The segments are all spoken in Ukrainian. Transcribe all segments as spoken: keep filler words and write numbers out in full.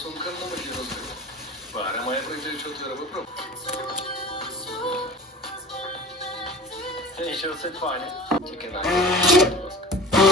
стосункам на межі розриву. Пара має пройти чотири випробування. Нічого, це пані. Тільки на будь ласка.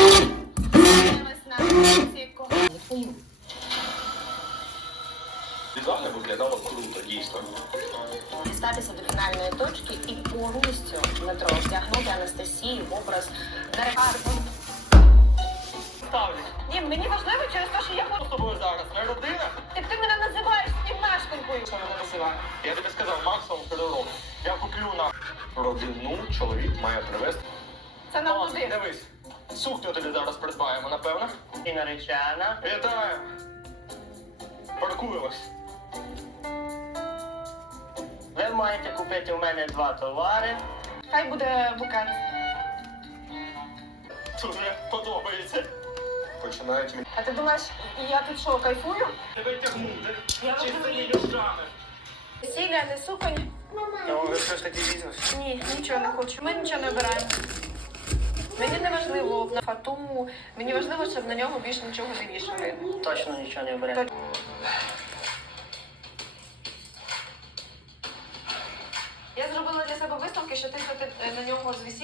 Візуально виглядало круто, дійсно. Дістатися до фінальної точки і повністю метро втягнути Анастасію в образ нарекарку. Ставлю. Ні, мені важливо через те, що я Що з тобою зараз? Не родина? Так ти мене називаєш співмешканкою. Що мене називає? Я тобі сказав, максимум подарунок. Я куплю на родину, чоловік має привезти. Це нам О, туди. дивись, сукню тобі зараз придбаємо, напевно. І наречена. Вітаю! Паркуємось. Ви маєте купити у мене два товари. Хай буде букет. Дуже подобається. Починають мені А ти думаєш, я тут що, кайфую? тебе тягнути. Я Чистими розумію. юшками. Весілля, не суконь? Ну, ви все ж таки бізнес. Ні, нічого не хочу. Ми нічого не обираємо. Мені не важливо на фату, мені важливо, щоб на нього більше нічого не вішали. Точно нічого не берете. Я зробила для себе висновки, що ти, що ти е, на нього з весілля